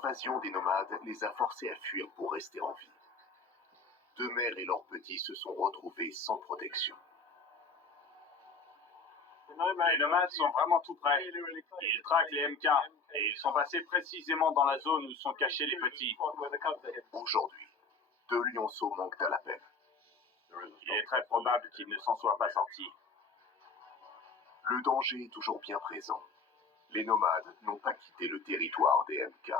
L'invasion des nomades les a forcés à fuir pour rester en vie. Deux mères et leurs petits se sont retrouvés sans protection. Les nomades sont vraiment tout près. Ils traquent les MK et ils sont passés précisément dans la zone où sont cachés les petits. Aujourd'hui, deux lionceaux manquent à l'appel. Il est très probable qu'ils ne s'en soient pas sortis. Le danger est toujours bien présent. Les nomades n'ont pas quitté le territoire des MK.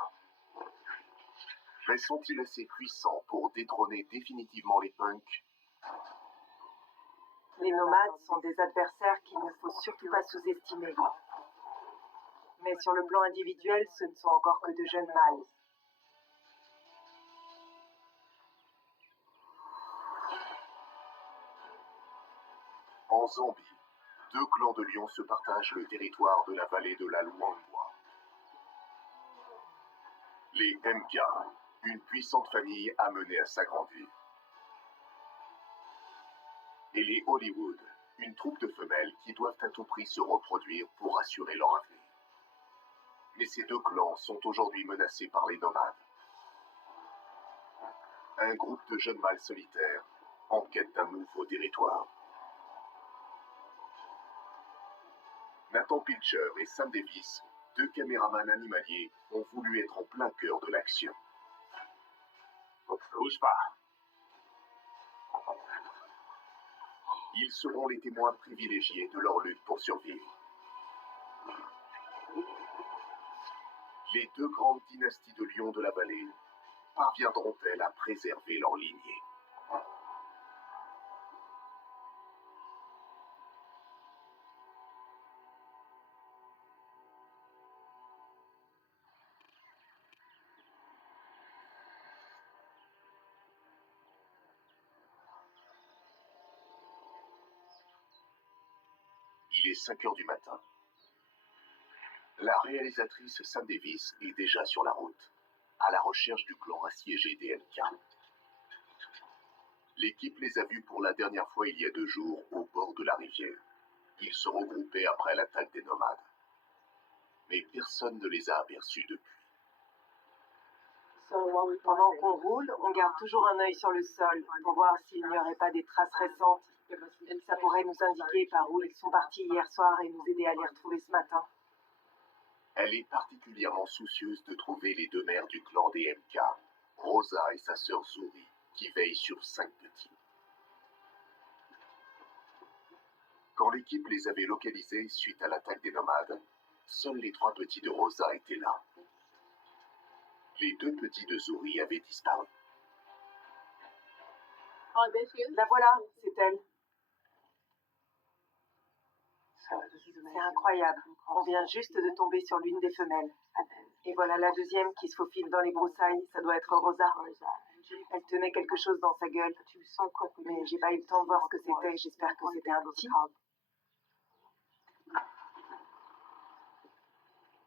Mais sont-ils assez puissants pour détrôner définitivement les punks? Les nomades sont des adversaires qu'il ne faut surtout pas sous-estimer. Mais sur le plan individuel, ce ne sont encore que de jeunes mâles. En Zambie, deux clans de lions se partagent le territoire de la vallée de la Luangwa. Les MK, une puissante famille amenée à s'agrandir. Et les Hollywood, une troupe de femelles qui doivent à tout prix se reproduire pour assurer leur avenir. Mais ces deux clans sont aujourd'hui menacés par les nomades. Un groupe de jeunes mâles solitaires en quête d'un nouveau territoire. Nathan Pilcher et Sam Davis, deux caméramans animaliers, ont voulu être en plein cœur de l'action. Bouge pas. Ils seront les témoins privilégiés de leur lutte pour survivre. Les deux grandes dynasties de lions de la vallée parviendront-elles à préserver leur lignée? Il est 5 heures du matin. La réalisatrice Sam Davis est déjà sur la route, à la recherche du clan assiégé des MK. L'équipe les a vus pour la dernière fois il y a 2 jours au bord de la rivière. Ils se regroupaient après l'attaque des nomades. Mais personne ne les a aperçus depuis. Pendant qu'on roule, on garde toujours un œil sur le sol pour voir s'il n'y aurait pas des traces récentes. Ça pourrait nous indiquer par où ils sont partis hier soir et nous aider à les retrouver ce matin. Elle est particulièrement soucieuse de trouver les deux mères du clan des MK, Rosa et sa sœur Zuri, qui veillent sur 5 petits. Quand l'équipe les avait localisés suite à l'attaque des nomades, seuls les 3 petits de Rosa étaient là. Les 2 petits de Zuri avaient disparu. La voilà, c'est elle. C'est incroyable. On vient juste de tomber sur l'une des femelles. Et voilà la deuxième qui se faufile dans les broussailles. Ça doit être Rosa. Elle tenait quelque chose dans sa gueule. Mais j'ai pas eu le temps de voir ce que c'était. J'espère que c'était un petit.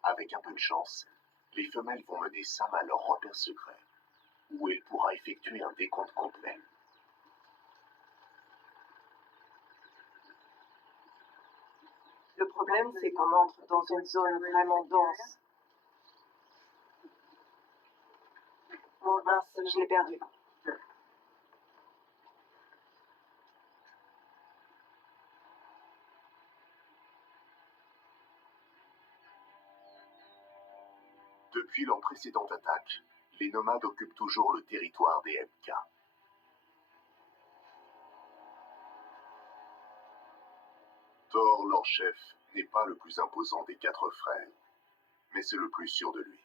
Avec un peu de chance, les femelles vont mener Sam à leur repère secret, où elle pourra effectuer un décompte complet. Le problème, c'est qu'on entre dans une zone vraiment dense. Oh mince, je l'ai perdu. Depuis leur précédente attaque, les nomades occupent toujours le territoire des MK. Thor, leur chef, n'est pas le plus imposant des 4 frères, mais c'est le plus sûr de lui.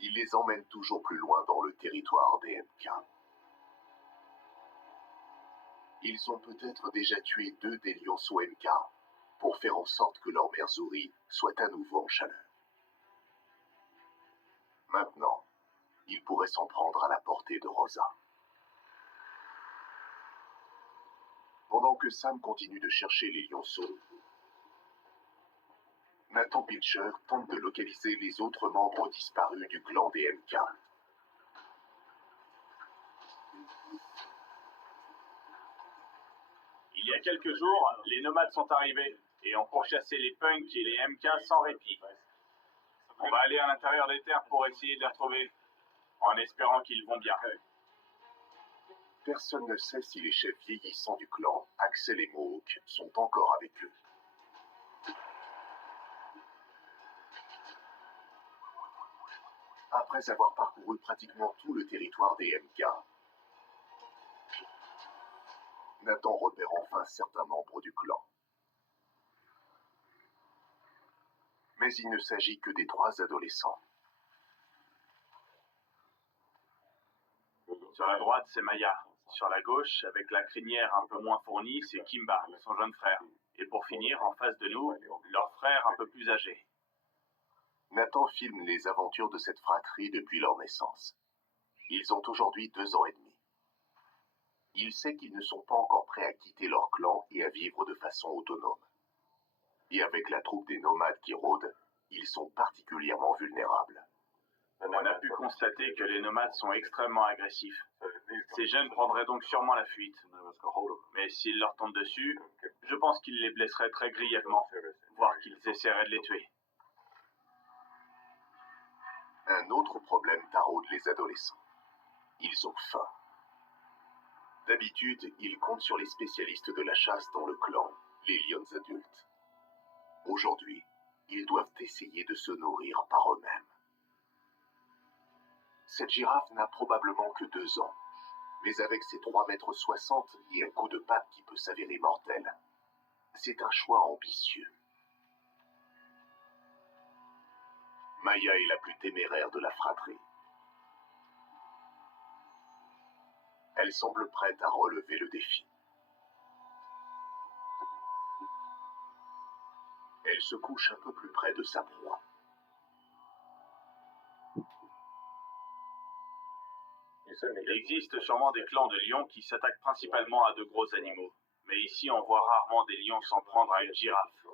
Il les emmène toujours plus loin dans le territoire des MK. Ils ont peut-être déjà tué 2 des lionceaux MK pour faire en sorte que leur mère Zuri soit à nouveau en chaleur. Maintenant, ils pourraient s'en prendre à la portée de Rosa. Pendant que Sam continue de chercher les lionceaux, Nathan Pilcher tente de localiser les autres membres disparus du clan des MK. Il y a quelques jours, les nomades sont arrivés. et ont pourchassé les punks et les MK sans répit. On va aller à l'intérieur des terres pour essayer de les retrouver, en espérant qu'ils vont bien. Personne ne sait si les chefs vieillissants du clan, Axel et Mohawk, sont encore avec eux. Après avoir parcouru pratiquement tout le territoire des MK, Nathan repère enfin certains membres du clan. Mais il ne s'agit que des 3 adolescents. Sur la droite, c'est Maya. Sur la gauche, avec la crinière un peu moins fournie, c'est Kimba, son jeune frère. Et pour finir, en face de nous, leur frère un peu plus âgé. Nathan filme les aventures de cette fratrie depuis leur naissance. Ils ont aujourd'hui 2 ans et demi. Il sait qu'ils ne sont pas encore prêts à quitter leur clan et à vivre de façon autonome. Et avec la troupe des nomades qui rôdent, ils sont particulièrement vulnérables. On a pu constater que les nomades sont extrêmement agressifs. Ces jeunes prendraient donc sûrement la fuite. Mais s'ils leur tombent dessus, je pense qu'ils les blesseraient très grièvement, voire qu'ils essaieraient de les tuer. Un autre problème taraude les adolescents. Ils ont faim. D'habitude, ils comptent sur les spécialistes de la chasse dans le clan, les lions adultes. Aujourd'hui, ils doivent essayer de se nourrir par eux-mêmes. Cette girafe n'a probablement que 2 ans, mais avec ses 3,60 m et un coup de patte qui peut s'avérer mortel, c'est un choix ambitieux. Maya est la plus téméraire de la fratrie. Elle semble prête à relever le défi. Elle se couche un peu plus près de sa proie. Il existe sûrement des clans de lions qui s'attaquent principalement à de gros animaux. Mais ici, on voit rarement des lions s'en prendre à une girafe.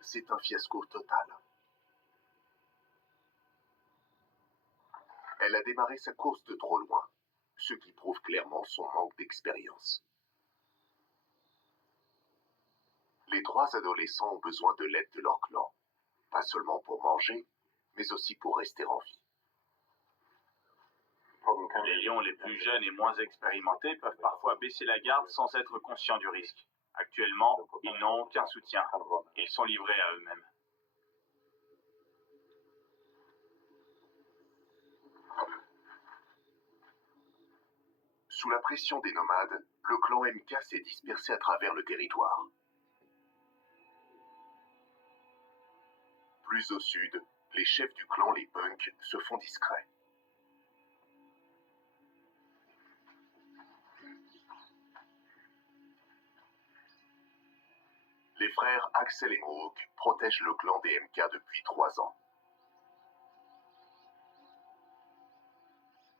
C'est un fiasco total. Elle a démarré sa course de trop loin, ce qui prouve clairement son manque d'expérience. Les 3 adolescents ont besoin de l'aide de leur clan, pas seulement pour manger, mais aussi pour rester en vie. Les lions les plus jeunes et moins expérimentés peuvent parfois baisser la garde sans être conscients du risque. Actuellement, ils n'ont aucun soutien. Ils sont livrés à eux-mêmes. Sous la pression des nomades, le clan MK s'est dispersé à travers le territoire. Plus au sud, les chefs du clan, les punks, se font discrets. Les frères Axel et Mohawk protègent le clan des MK depuis 3 ans.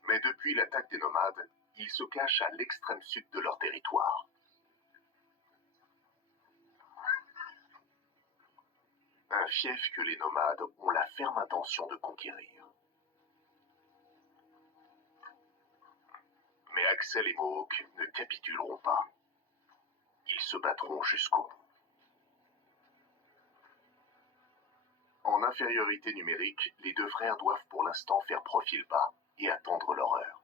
Mais depuis l'attaque des nomades, ils se cachent à l'extrême sud de leur territoire. Un fief que les nomades ont la ferme intention de conquérir. Mais Axel et Mohawk ne capituleront pas. Ils se battront jusqu'au bout. En infériorité numérique, les 2 frères doivent pour l'instant faire profil bas et attendre leur heure.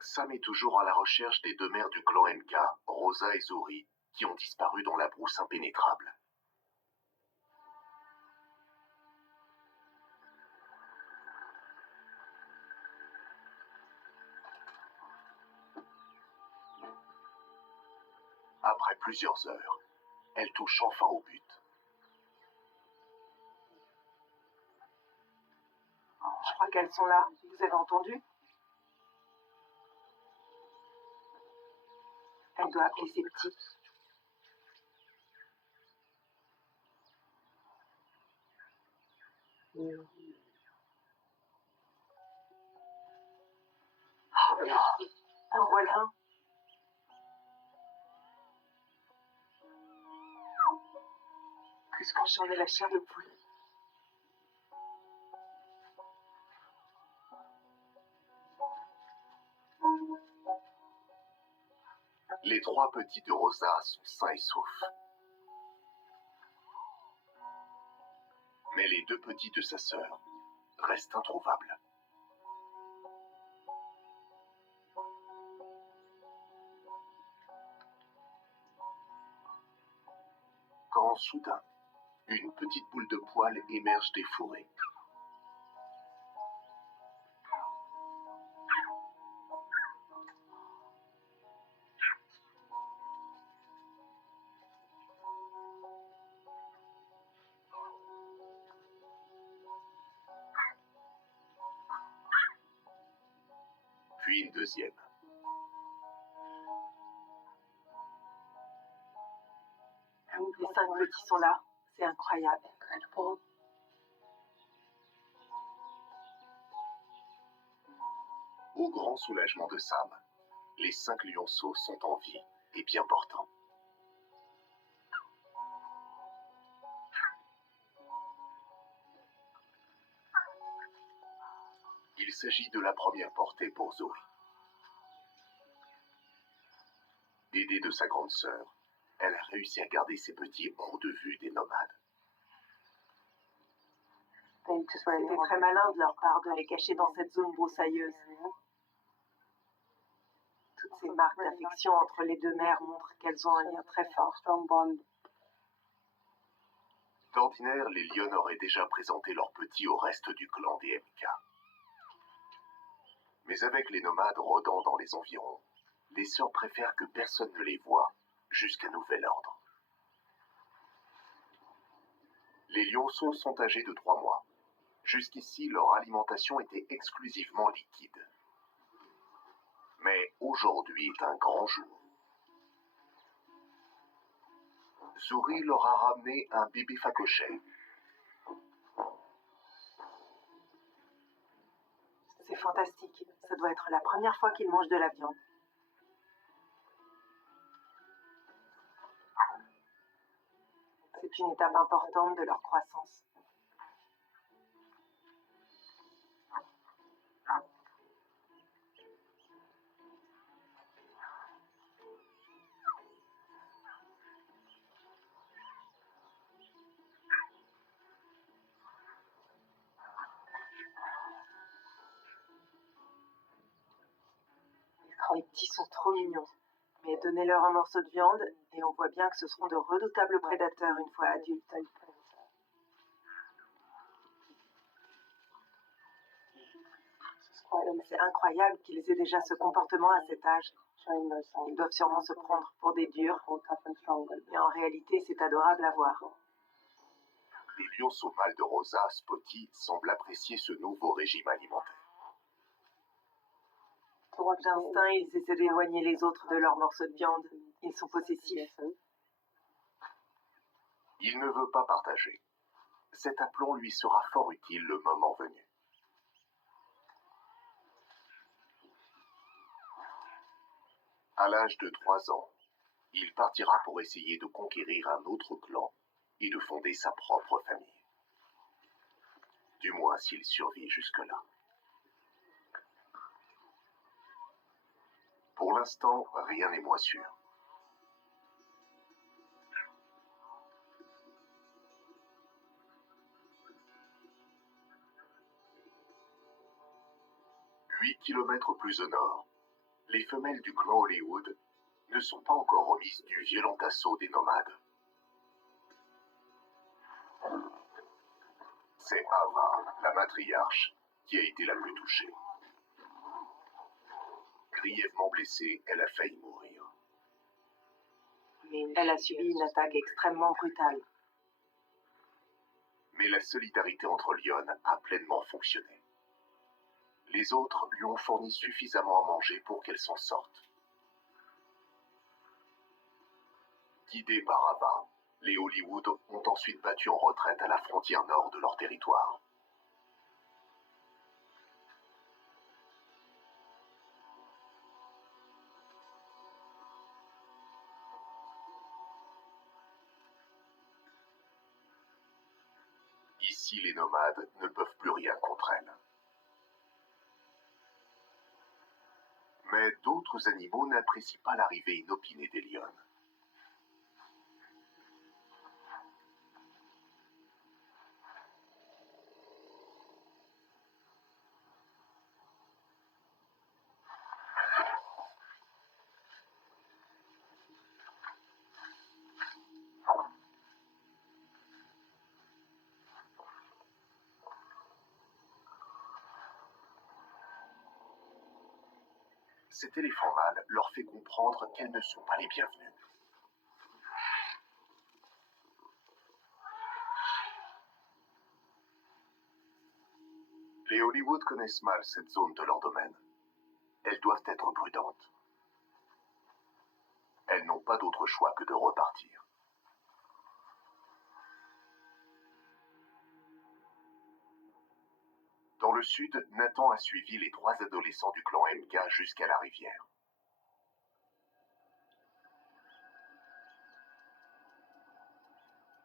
Sam est toujours à la recherche des 2 mères du clan MK, Rosa et Zuri, qui ont disparu dans la brousse impénétrable. Après plusieurs heures, elle touche enfin au but. Je crois qu'elles sont là. Vous avez entendu? Elle doit appeler ses petits. En voilà un. Plus quand j'en ai la chair de poule. Les 3 petits de Rosa sont sains et saufs. Mais les 2 petits de sa sœur restent introuvables. Quand soudain, une petite boule de poils émerge des fourrés. Puis une deuxième. Les 5 petits sont là. C'est incroyable. Au grand soulagement de Sam, les 5 lionceaux sont en vie et bien portants. Il s'agit de la première portée pour Zoé. Aidée de sa grande sœur, elle a réussi à garder ses petits hors de vue des nomades. C'était très malin de leur part de les cacher dans cette zone broussailleuse. Toutes ces marques d'affection entre les 2 mères montrent qu'elles ont un lien très fort. D'ordinaire, les lionnes auraient déjà présenté leurs petits au reste du clan des MK. Mais avec les nomades rôdant dans les environs, les sœurs préfèrent que personne ne les voie jusqu'à nouvel ordre. Les lionceaux sont âgés de 3 mois. Jusqu'ici, leur alimentation était exclusivement liquide. Mais aujourd'hui est un grand jour. Zouri leur a ramené un bébé phacochère. C'est fantastique. Ça doit être la première fois qu'ils mangent de la viande. C'est une étape importante de leur croissance. Les petits sont trop mignons. Mais donnez-leur un morceau de viande et on voit bien que ce seront de redoutables prédateurs une fois adultes. C'est incroyable qu'ils aient déjà ce comportement à cet âge. Ils doivent sûrement se prendre pour des durs. Mais en réalité, c'est adorable à voir. Le lionceau mâle de Rosa, Spotty, semble apprécier ce nouveau régime alimentaire. D'instinct, ils essaient d'éloigner les autres de leur morceau de viande. Ils sont possessifs. Il ne veut pas partager. Cet aplomb lui sera fort utile le moment venu. À l'âge de 3 ans, il partira pour essayer de conquérir un autre clan et de fonder sa propre famille. Du moins s'il survit jusque-là. Pour l'instant, rien n'est moins sûr. Huit kilomètres plus au nord, les femelles du clan Hollywood ne sont pas encore remises du violent assaut des nomades. C'est Ava, la matriarche, qui a été la plus touchée. Grièvement blessée, elle a failli mourir. Elle a subi une attaque extrêmement brutale. Mais la solidarité entre lionnes a pleinement fonctionné. Les autres lui ont fourni suffisamment à manger pour qu'elle s'en sorte. Guidés par Ava, les Hollywood ont ensuite battu en retraite à la frontière nord de leur territoire. Ici, les nomades ne peuvent plus rien contre elles. Mais d'autres animaux n'apprécient pas l'arrivée inopinée des lionnes. Cet éléphant mâle leur fait comprendre qu'elles ne sont pas les bienvenues. Les Hollywood connaissent mal cette zone de leur domaine. Elles doivent être prudentes. Elles n'ont pas d'autre choix que de repartir. Dans le sud, Nathan a suivi les 3 adolescents du clan MK jusqu'à la rivière.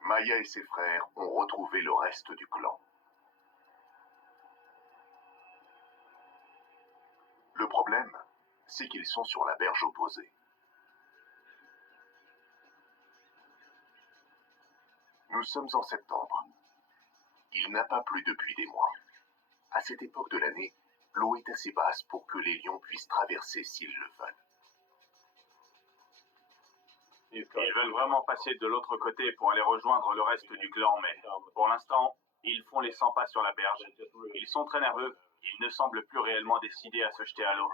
Maya et ses frères ont retrouvé le reste du clan. Le problème, c'est qu'ils sont sur la berge opposée. Nous sommes en septembre. Il n'a pas plu depuis des mois. À cette époque de l'année, l'eau est assez basse pour que les lions puissent traverser s'ils le veulent. Ils veulent vraiment passer de l'autre côté pour aller rejoindre le reste du clan, mais pour l'instant, ils font les 100 pas sur la berge. Ils sont très nerveux. Ils ne semblent plus réellement décidés à se jeter à l'eau.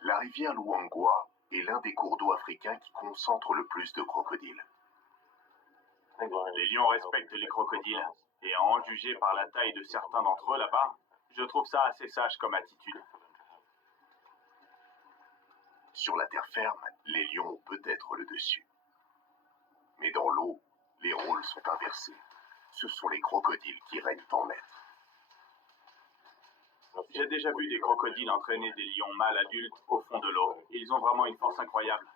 La rivière Luangwa est l'un des cours d'eau africains qui concentre le plus de crocodiles. Les lions respectent les crocodiles, et à en juger par la taille de certains d'entre eux là-bas, je trouve ça assez sage comme attitude. Sur la terre ferme, les lions ont peut-être le dessus. Mais dans l'eau, les rôles sont inversés. Ce sont les crocodiles qui règnent en maître. J'ai déjà vu des crocodiles entraîner des lions mâles adultes au fond de l'eau. Ils ont vraiment une force incroyable.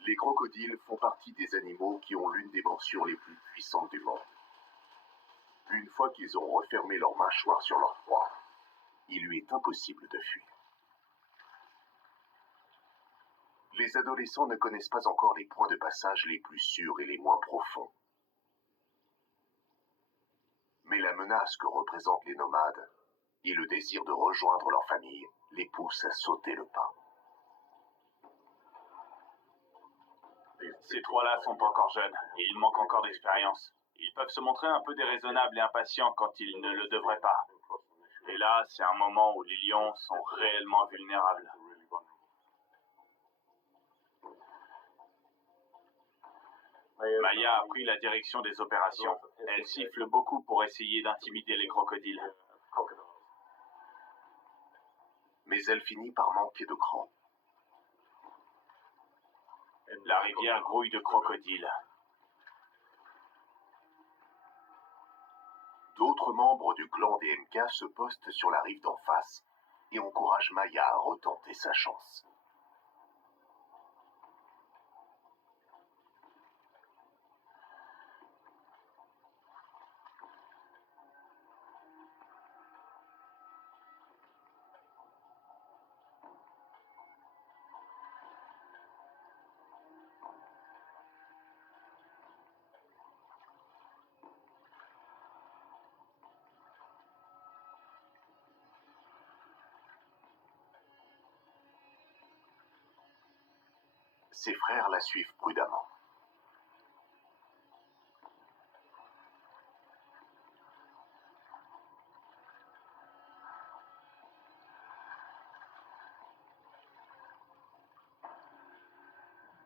Les crocodiles font partie des animaux qui ont l'une des morsures les plus puissantes du monde. Une fois qu'ils ont refermé leurs mâchoires sur leur proie, il lui est impossible de fuir. Les adolescents ne connaissent pas encore les points de passage les plus sûrs et les moins profonds. Mais la menace que représentent les nomades et le désir de rejoindre leur famille les poussent à sauter le pas. Ces trois-là sont encore jeunes et ils manquent encore d'expérience. Ils peuvent se montrer un peu déraisonnables et impatients quand ils ne le devraient pas. Et là, c'est un moment où les lions sont réellement vulnérables. Maya a pris la direction des opérations. Elle siffle beaucoup pour essayer d'intimider les crocodiles. Mais elle finit par manquer de cran. La rivière grouille de crocodiles. D'autres membres du clan des MK se postent sur la rive d'en face et encouragent Maya à retenter sa chance. Ses frères la suivent prudemment.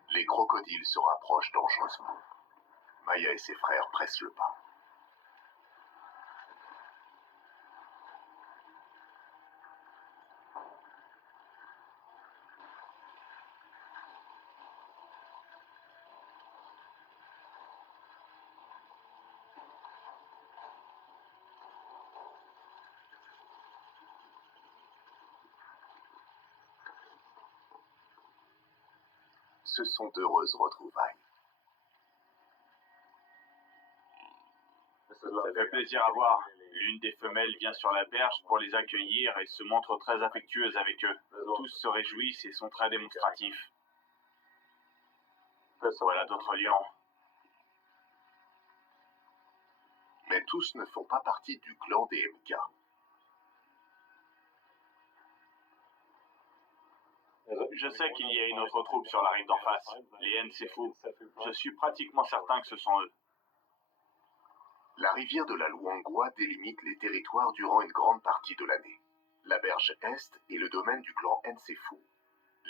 Les crocodiles se rapprochent dangereusement. Maya et ses frères pressent le pas. Ce sont d'heureuses retrouvailles. Ça fait plaisir à voir. L'une des femelles vient sur la berge pour les accueillir et se montre très affectueuse avec eux. Tous se réjouissent et sont très démonstratifs. Voilà d'autres lions. Mais tous ne font pas partie du clan des MK. Je sais qu'il y a une autre troupe sur la rive d'en face, les Nsefou. Je suis pratiquement certain que ce sont eux. La rivière de la Luangwa délimite les territoires durant une grande partie de l'année. La berge Est est le domaine du clan Nsefou.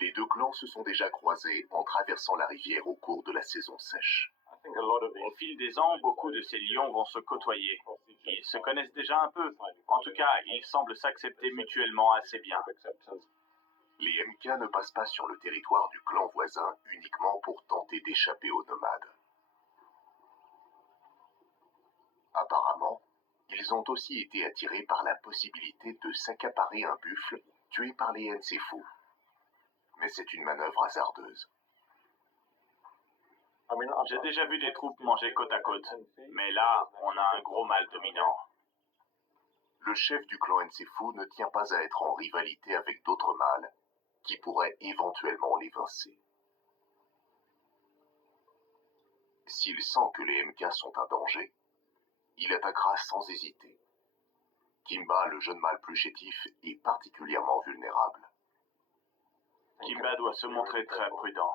Les deux clans se sont déjà croisés en traversant la rivière au cours de la saison sèche. Au fil des ans, beaucoup de ces lions vont se côtoyer. Ils se connaissent déjà un peu. En tout cas, ils semblent s'accepter mutuellement assez bien. Les MK ne passent pas sur le territoire du clan voisin uniquement pour tenter d'échapper aux nomades. Apparemment, ils ont aussi été attirés par la possibilité de s'accaparer un buffle tué par les Nsefou. Mais c'est une manœuvre hasardeuse. J'ai déjà vu des troupes manger côte à côte, mais là, on a un gros mâle dominant. Le chef du clan Nsefou ne tient pas à être en rivalité avec d'autres mâles qui pourraient éventuellement l'évincer. S'il sent que les MK sont un danger, il attaquera sans hésiter. Kimba, le jeune mâle plus chétif, est particulièrement vulnérable. Kimba doit se montrer très prudent.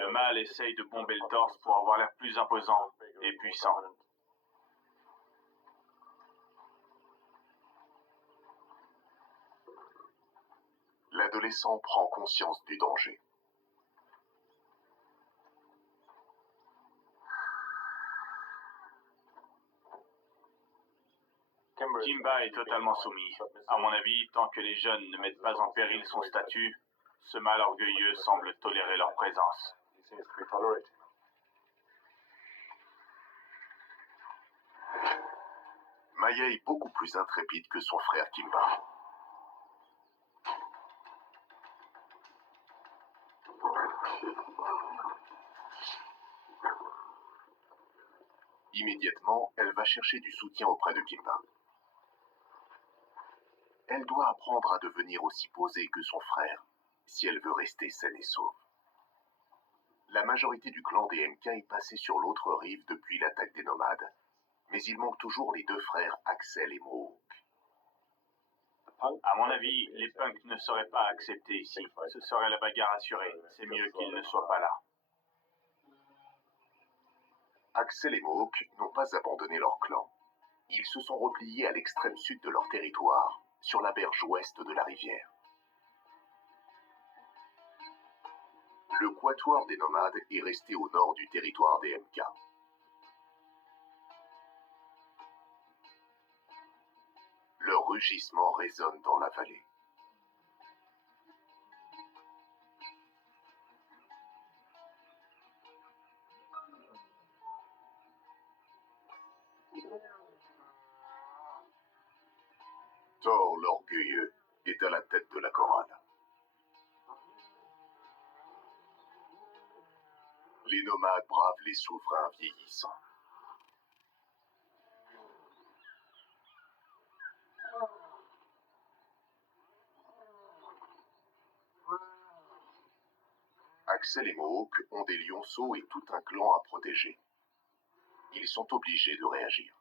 Le mâle essaye de bomber le torse pour avoir l'air plus imposant et puissant. L'adolescent prend conscience du danger. Kimba est totalement soumis. À mon avis, tant que les jeunes ne mettent pas en péril son statut, ce mâle orgueilleux semble tolérer leur présence. Maya est beaucoup plus intrépide que son frère Kimba. Immédiatement, elle va chercher du soutien auprès de Kimba. Elle doit apprendre à devenir aussi posée que son frère, si elle veut rester saine et sauve. La majorité du clan des MK est passée sur l'autre rive depuis l'attaque des nomades, mais il manque toujours les deux frères Axel et Mohawk. À mon avis, les punks ne seraient pas acceptés ici. Ce serait la bagarre assurée. C'est mieux qu'ils ne soient pas là. Axel et Mohawk n'ont pas abandonné leur clan. Ils se sont repliés à l'extrême sud de leur territoire, sur la berge ouest de la rivière. Le quatuor des nomades est resté au nord du territoire des MK. Leur rugissement résonne dans la vallée. Thor l'orgueilleux est à la tête de la chorale. Les nomades bravent les souverains vieillissants. Axel et Mohawk ont des lionceaux et tout un clan à protéger. Ils sont obligés de réagir.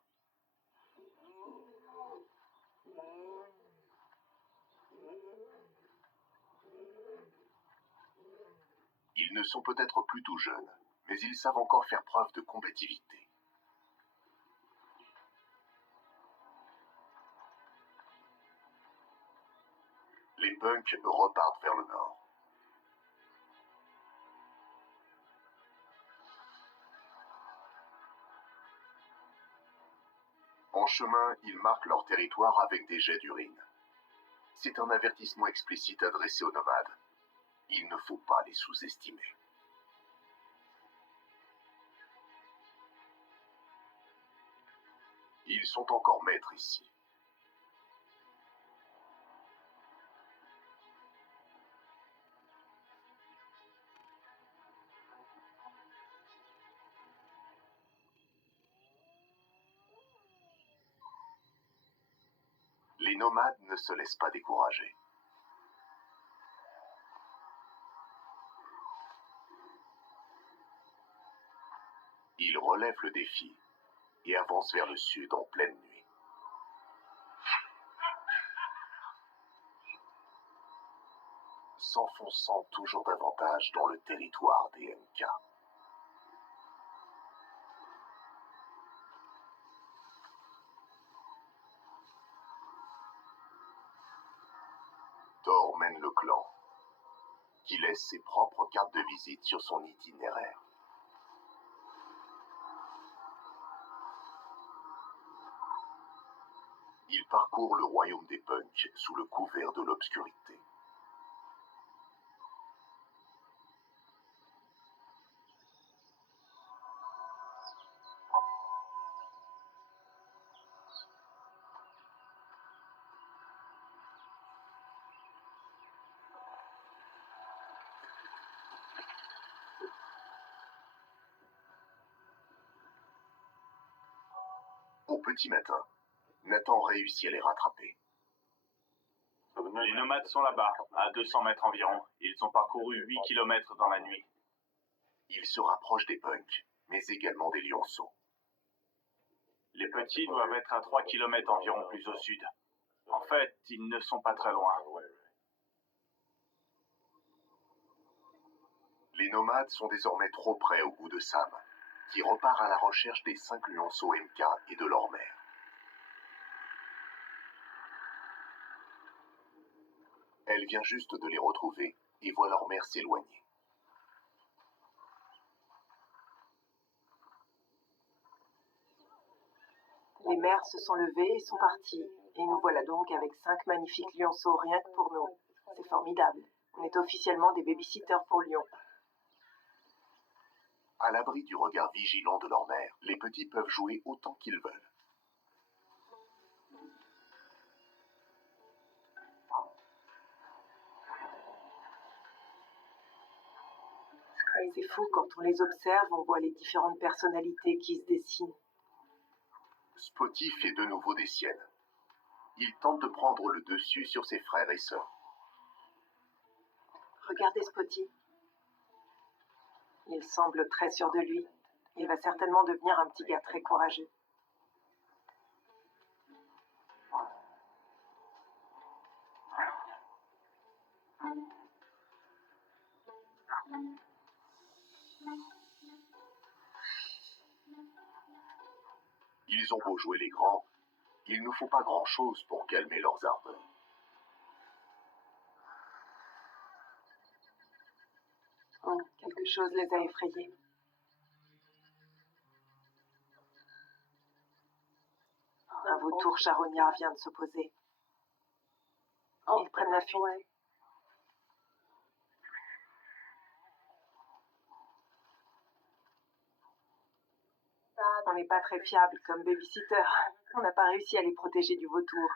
Ils ne sont peut-être plus tout jeunes, mais ils savent encore faire preuve de combativité. Les punks repartent vers le nord. En chemin, ils marquent leur territoire avec des jets d'urine. C'est un avertissement explicite adressé aux nomades. Il ne faut pas les sous-estimer. Ils sont encore maîtres ici. Les nomades ne se laissent pas décourager. Ils relèvent le défi et avancent vers le sud en pleine nuit. S'enfonçant toujours davantage dans le territoire des MK. Thor mène le clan, qui laisse ses propres cartes de visite sur son itinéraire. Il parcourt le royaume des punks sous le couvert de l'obscurité. Au petit matin, Nathan réussit à les rattraper. Les nomades sont là-bas, à 200 mètres environ. Ils ont parcouru 8 kilomètres dans la nuit. Ils se rapprochent des punks, mais également des lionceaux. Les petits doivent être à 3 kilomètres environ plus au sud. En fait, ils ne sont pas très loin. Les nomades sont désormais trop près au goût de Sam, qui repart à la recherche des 5 lionceaux MK et de leur mère. Elle vient juste de les retrouver et voit leur mère s'éloigner. Les mères se sont levées et sont parties. Et nous voilà donc avec 5 magnifiques lionceaux rien que pour nous. C'est formidable. On est officiellement des babysitters pour Lyon. À l'abri du regard vigilant de leur mère, les petits peuvent jouer autant qu'ils veulent. C'est fou, quand on les observe, on voit les différentes personnalités qui se dessinent. Spotty fait de nouveau des siennes. Il tente de prendre le dessus sur ses frères et sœurs. Regardez Spotty. Il semble très sûr de lui. Il va certainement devenir un petit gars très courageux. Ils ont beau jouer les grands, il ne faut pas grand-chose pour calmer leurs ardeurs. Oh, quelque chose les a effrayés. Un vautour charognard vient de s'opposer. Ils prennent la fuite. On n'est pas très fiable comme babysitter. On n'a pas réussi à les protéger du vautour.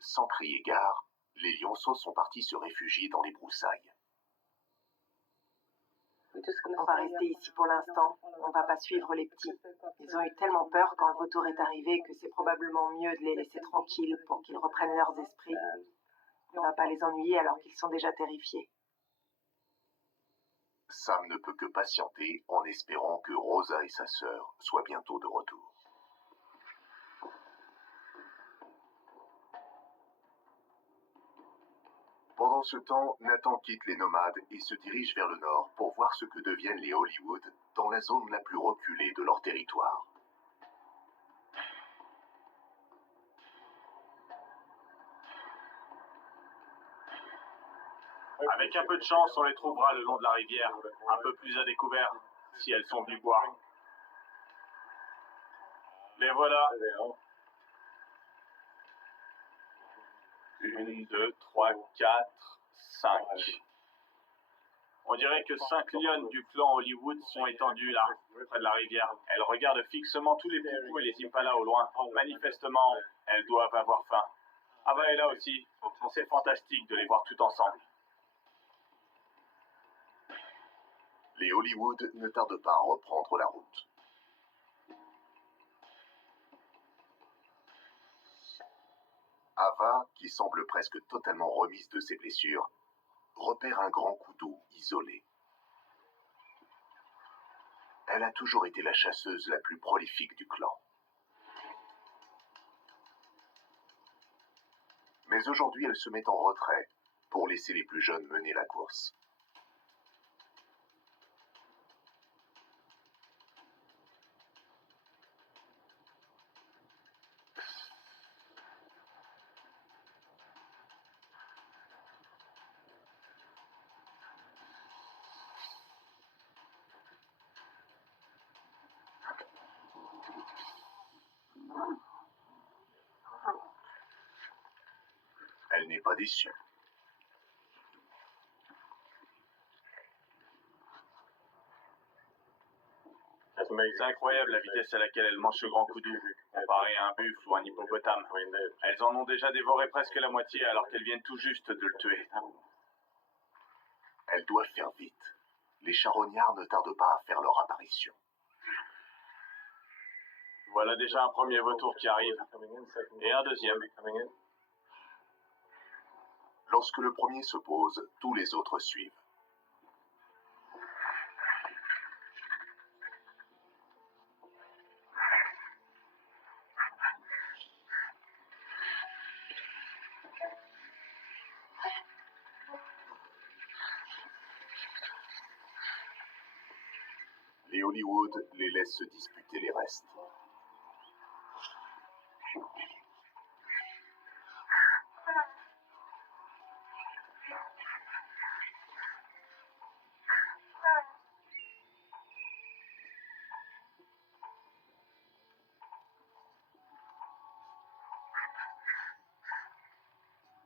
Sans crier gare, les lionceaux sont partis se réfugier dans les broussailles. On va rester ici pour l'instant. On va pas suivre les petits. Ils ont eu tellement peur quand le vautour est arrivé que c'est probablement mieux de les laisser tranquilles pour qu'ils reprennent leurs esprits. On va pas les ennuyer alors qu'ils sont déjà terrifiés. Sam ne peut que patienter en espérant que Rosa et sa sœur soient bientôt de retour. Pendant ce temps, Nathan quitte les nomades et se dirige vers le nord pour voir ce que deviennent les Hollywood dans la zone la plus reculée de leur territoire. Avec un peu de chance, on les trouvera le long de la rivière, un peu plus à découvert, si elles sont venues boire. Les voilà. 1, 2, 3, 4, 5. On dirait que 5 lionnes du clan Hollywood sont étendues là, près de la rivière. Elles regardent fixement tous les poupous et les impalas au loin. Manifestement, elles doivent avoir faim. Ava est là aussi. C'est fantastique de les voir toutes ensemble. Les Hollywood ne tardent pas à reprendre la route. Ava, qui semble presque totalement remise de ses blessures, repère un grand coudou isolé. Elle a toujours été la chasseuse la plus prolifique du clan. Mais aujourd'hui, elle se met en retrait pour laisser les plus jeunes mener la course. Elle n'est pas déçue. C'est incroyable la vitesse à laquelle elles mangent ce grand coudou, comparé à un buffle ou un hippopotame. Elles en ont déjà dévoré presque la moitié alors qu'elles viennent tout juste de le tuer. Elles doivent faire vite. Les charognards ne tardent pas à faire leur apparition. Voilà déjà un premier vautour qui arrive, et un deuxième. Lorsque le premier se pose, tous les autres suivent. Les Hollywood les laissent se disputer les restes.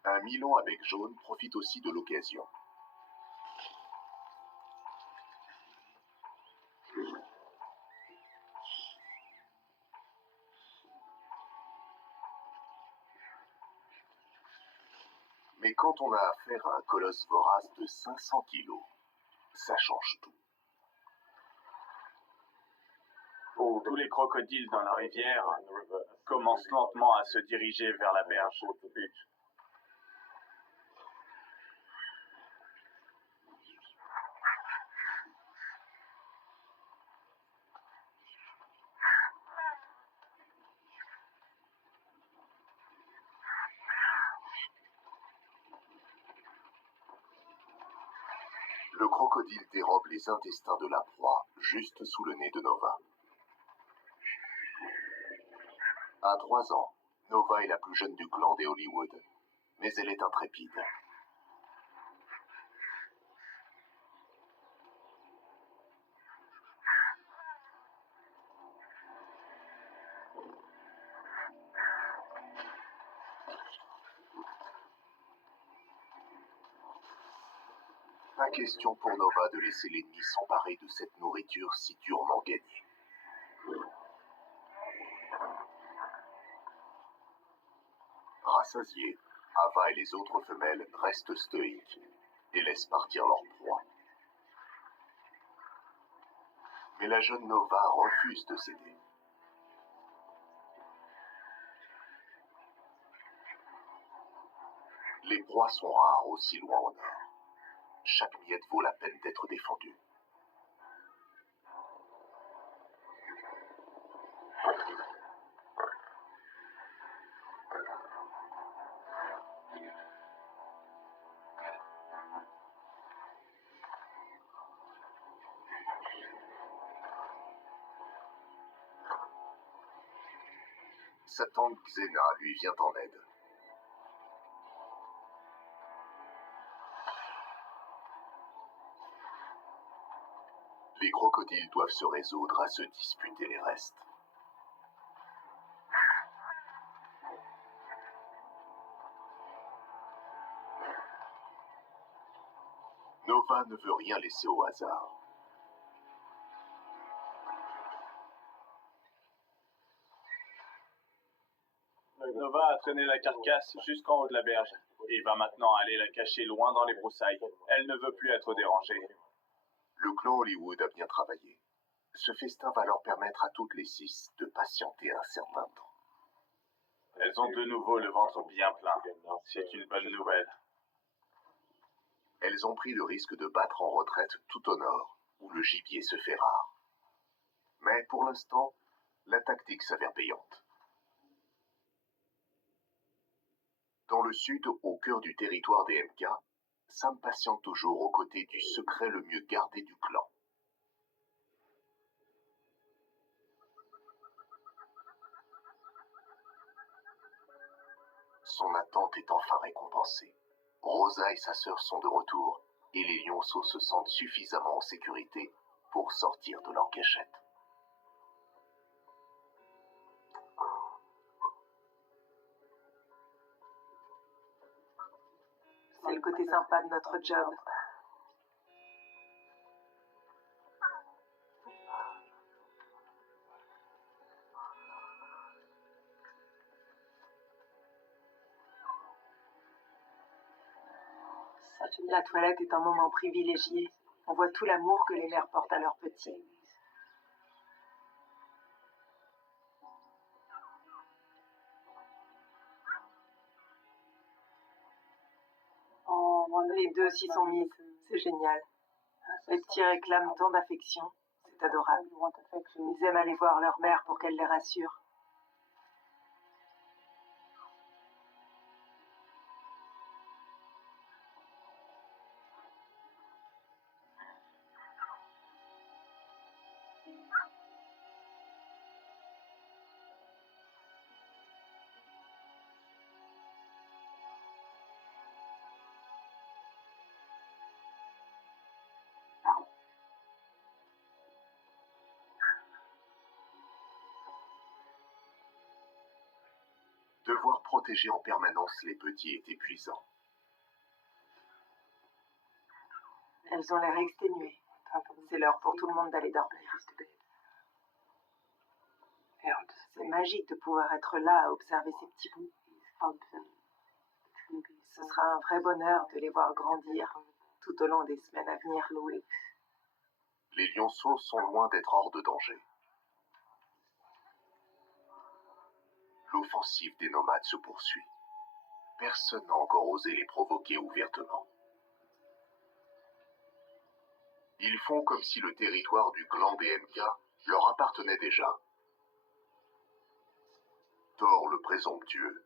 Un Milan avec jaune profite aussi de l'occasion. Mais quand on a affaire à un colosse vorace de 500 kilos, ça change tout. Tous les crocodiles dans la rivière commencent lentement à se diriger vers la berge. Le crocodile dérobe les intestins de la proie juste sous le nez de Nova. À 3 ans, Nova est la plus jeune du clan des Hollywood, mais elle est intrépide. Pas question pour Nova de laisser l'ennemi s'emparer de cette nourriture si durement gagnée. Rassasiés, Ava et les autres femelles restent stoïques et laissent partir leur proie. Mais la jeune Nova refuse de céder. Les proies sont rares aussi loin au nord. Chaque miette vaut la peine d'être défendue. Sa tante Xena lui vient en aide. Les crocodiles doivent se résoudre à se disputer les restes. Nova ne veut rien laisser au hasard. Nova a traîné la carcasse jusqu'en haut de la berge et va maintenant aller la cacher loin dans les broussailles. Elle ne veut plus être dérangée. Le clan Hollywood a bien travaillé. Ce festin va leur permettre à toutes les 6 de patienter un certain temps. Elles ont de nouveau le ventre bien plein. C'est une bonne nouvelle. Elles ont pris le risque de battre en retraite tout au nord, où le gibier se fait rare. Mais pour l'instant, la tactique s'avère payante. Dans le sud, au cœur du territoire des MK, Sam patiente toujours aux côtés du secret le mieux gardé du clan. Son attente est enfin récompensée. Rosa et sa sœur sont de retour, et les lionceaux se sentent suffisamment en sécurité pour sortir de leur cachette. C'est le côté sympa de notre job. La toilette est un moment privilégié. On voit tout l'amour que les mères portent à leurs petits. Les deux s'y sont mises. C'est génial. Les petits réclament tant d'affection. C'est adorable. Ils aiment aller voir leur mère pour qu'elle les rassure. Devoir protéger en permanence les petits est épuisant. Elles ont l'air exténuées. C'est l'heure pour tout le monde d'aller dormir. C'est magique de pouvoir être là à observer ces petits bouts. Ce sera un vrai bonheur de les voir grandir tout au long des semaines à venir. Les lionceaux sont loin d'être hors de danger. L'offensive des nomades se poursuit. Personne n'a encore osé les provoquer ouvertement. Ils font comme si le territoire du clan des MK leur appartenait déjà. Thor, le présomptueux,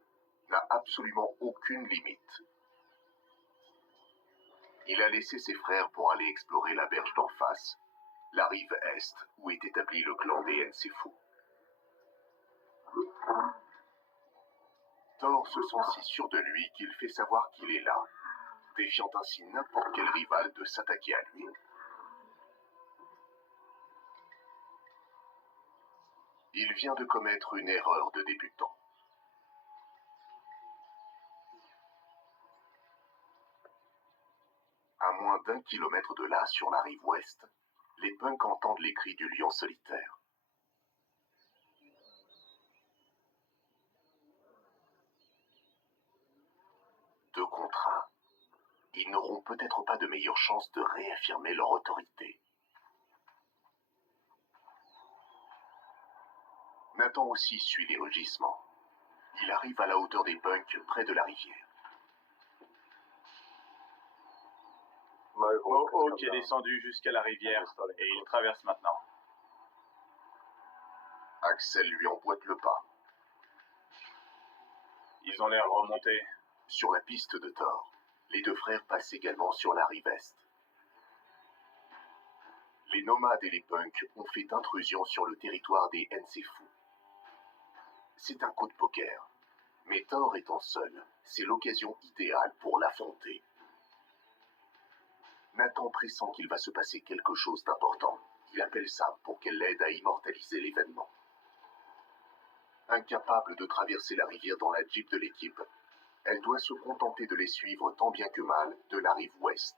n'a absolument aucune limite. Il a laissé ses frères pour aller explorer la berge d'en face, la rive est, où est établi le clan des Nsefou. Thor se sent si sûr de lui qu'il fait savoir qu'il est là, défiant ainsi n'importe quel rival de s'attaquer à lui. Il vient de commettre une erreur de débutant. À moins d'1 kilomètre de là, sur la rive ouest, les punks entendent les cris du lion solitaire. Deux contre un, ils n'auront peut-être pas de meilleure chance de réaffirmer leur autorité. Nathan aussi suit les rugissements. Il arrive à la hauteur des punks, près de la rivière. Mohawk est descendu jusqu'à la rivière et il traverse maintenant. Axel lui emboîte le pas. Ils ont l'air remontés. Sur la piste de Thor, les deux frères passent également sur la rive est. Les nomades et les punks ont fait intrusion sur le territoire des Nsefou. C'est un coup de poker, mais Thor étant seul, c'est l'occasion idéale pour l'affronter. Nathan pressent qu'il va se passer quelque chose d'important. Il appelle Sam pour qu'elle l'aide à immortaliser l'événement. Incapable de traverser la rivière dans la Jeep de l'équipe, elle doit se contenter de les suivre tant bien que mal de la rive ouest.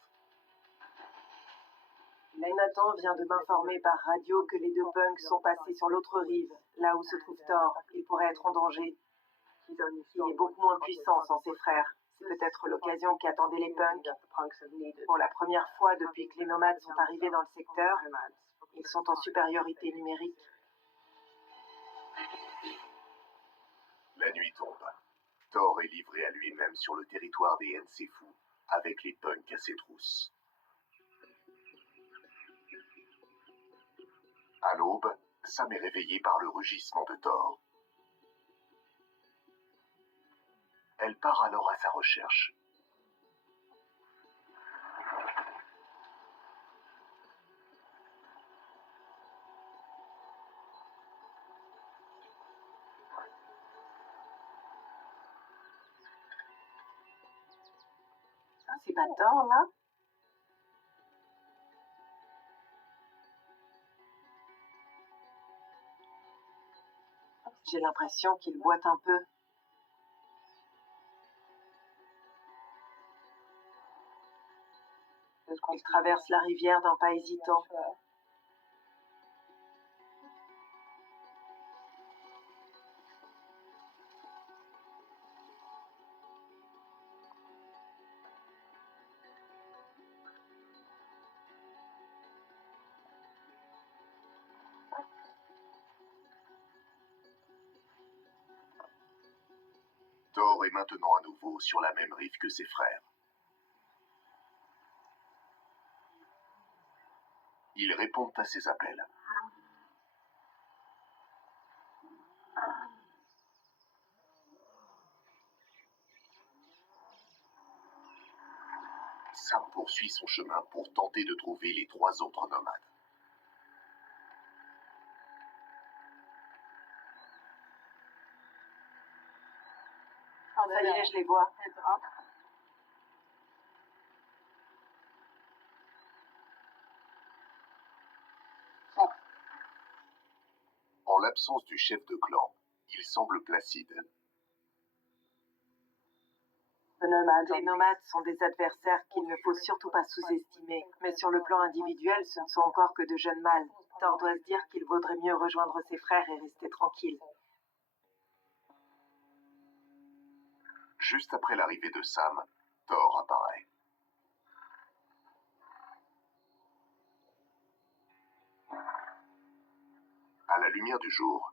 Nathan vient de m'informer par radio que les deux punks sont passés sur l'autre rive, là où se trouve Thor. Il pourrait être en danger. Il est beaucoup moins puissant sans ses frères. C'est peut-être l'occasion qu'attendaient les punks. Pour la première fois depuis que les nomades sont arrivés dans le secteur, ils sont en supériorité numérique. La nuit tombe. Thor est livré à lui-même sur le territoire des Nsefou, avec les punks à ses trousses. À l'aube, Sam est réveillée par le rugissement de Thor. Elle part alors à sa recherche. C'est pas Thor, là? J'ai l'impression qu'il boite un peu. Il traverse la rivière d'un pas hésitant. Thor est maintenant à nouveau sur la même rive que ses frères. Ils répondent à ses appels. Sam poursuit son chemin pour tenter de trouver les 3 autres nomades. Ça y est, je les vois. En l'absence du chef de clan, il semble placide. Les nomades sont des adversaires qu'il ne faut surtout pas sous-estimer. Mais sur le plan individuel, ce ne sont encore que de jeunes mâles. Thor doit se dire qu'il vaudrait mieux rejoindre ses frères et rester tranquille. Juste après l'arrivée de Sam, Thor apparaît. À la lumière du jour,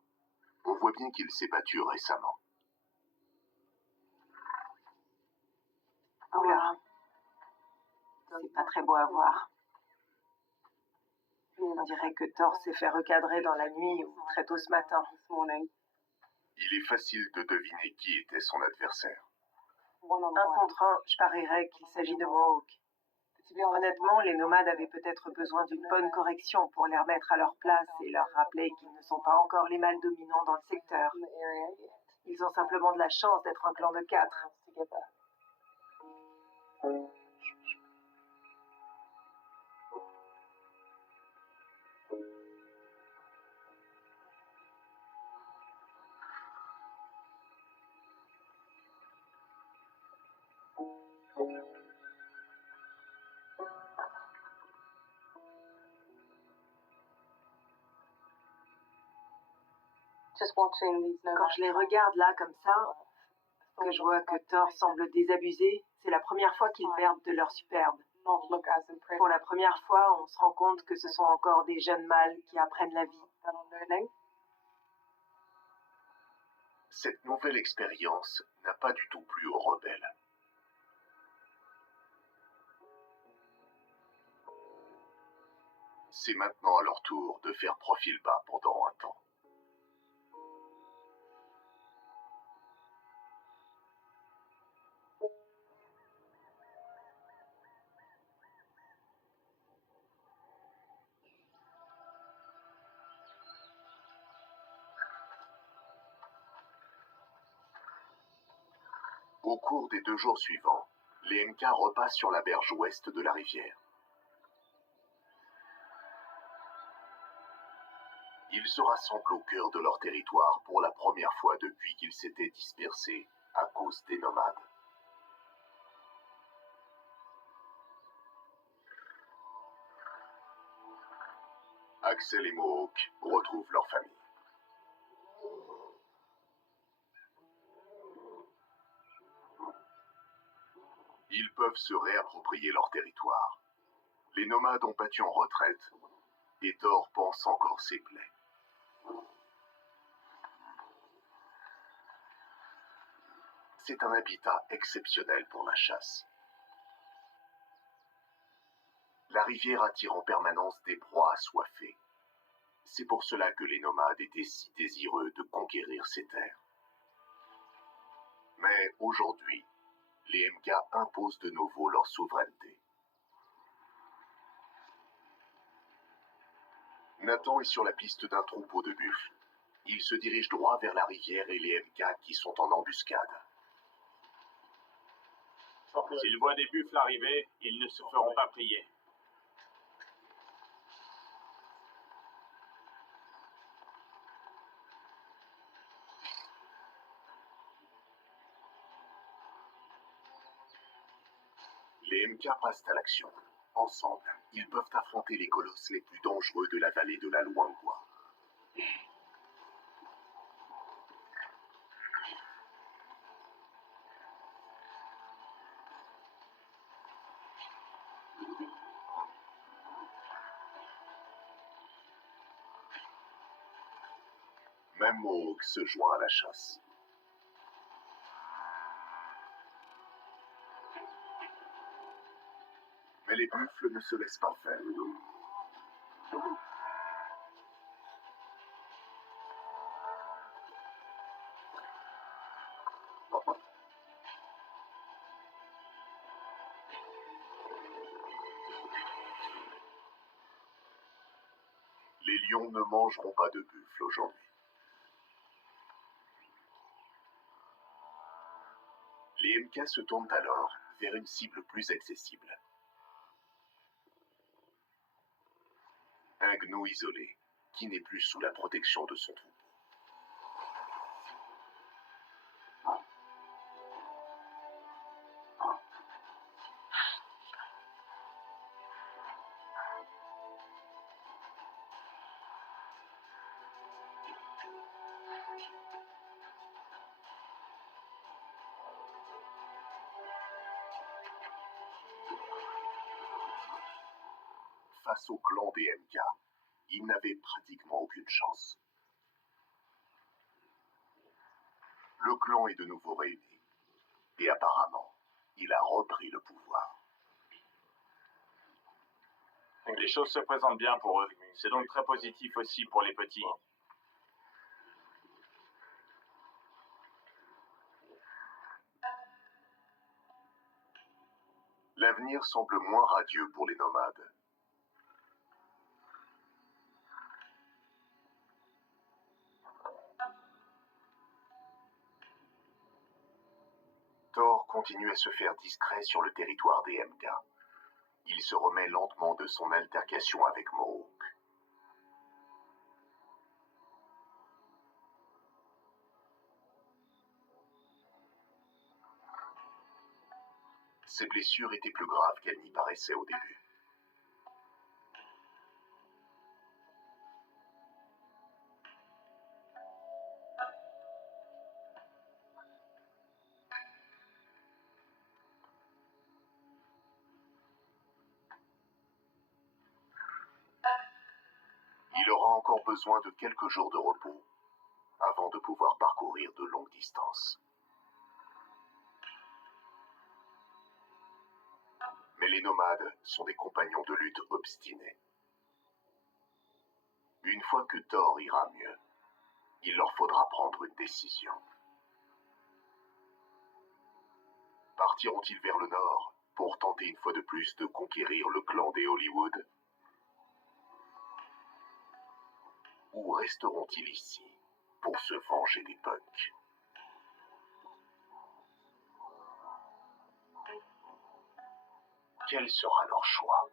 on voit bien qu'il s'est battu récemment. Oula. C'est pas très beau à voir. On dirait que Thor s'est fait recadrer dans la nuit ou très tôt ce matin. Il est facile de deviner qui était son adversaire. Un contre un, je parierais qu'il s'agit de Mohawk. Honnêtement, les nomades avaient peut-être besoin d'une bonne correction pour les remettre à leur place et leur rappeler qu'ils ne sont pas encore les mâles dominants dans le secteur. Ils ont simplement de la chance d'être un clan de 4. Quand je les regarde là comme ça, que je vois que Thor semble désabusé, c'est la première fois qu'ils perdent de leur superbe. Pour la première fois, on se rend compte que ce sont encore des jeunes mâles qui apprennent la vie. Cette nouvelle expérience n'a pas du tout plu aux rebelles. C'est maintenant à leur tour de faire profil bas pendant un temps. Au cours des 2 jours suivants, les MK repassent sur la berge ouest de la rivière. Ils se rassemblent au cœur de leur territoire pour la première fois depuis qu'ils s'étaient dispersés à cause des nomades. Axel et Mohawk retrouvent leur famille. Ils peuvent se réapproprier leur territoire. Les nomades ont battu en retraite et Thor pense encore ses plaies. C'est un habitat exceptionnel pour la chasse. La rivière attire en permanence des proies assoiffées. C'est pour cela que les nomades étaient si désireux de conquérir ces terres. Mais aujourd'hui, les MK imposent de nouveau leur souveraineté. Nathan est sur la piste d'un troupeau de buffles. Il se dirige droit vers la rivière et les MK qui sont en embuscade. S'ils voient des buffles arriver, ils ne se feront pas prier. Les MK passent à l'action. Ensemble, ils peuvent affronter les colosses les plus dangereux de la vallée de la Luangwa. Même Mohawk se joint à la chasse. Mais les buffles ne se laissent pas faire. Les lions ne mangeront pas de buffle aujourd'hui. Les MK se tournent alors vers une cible plus accessible. Un gnou isolé, qui n'est plus sous la protection de son troupeau. Face au clan des MK, il n'avait pratiquement aucune chance. Le clan est de nouveau réuni, et apparemment, il a repris le pouvoir. Les choses se présentent bien pour eux. C'est donc très positif aussi pour les petits. L'avenir semble moins radieux pour les nomades. Thor continue à se faire discret sur le territoire des MK. Il se remet lentement de son altercation avec Mohawk. Ses blessures étaient plus graves qu'elles n'y paraissaient au début. Il aura encore besoin de quelques jours de repos avant de pouvoir parcourir de longues distances. Mais les nomades sont des compagnons de lutte obstinés. Une fois que Thor ira mieux, il leur faudra prendre une décision. Partiront-ils vers le nord pour tenter une fois de plus de conquérir le clan des Hollywood? Ou resteront-ils ici pour se venger des punks? Quel sera leur choix?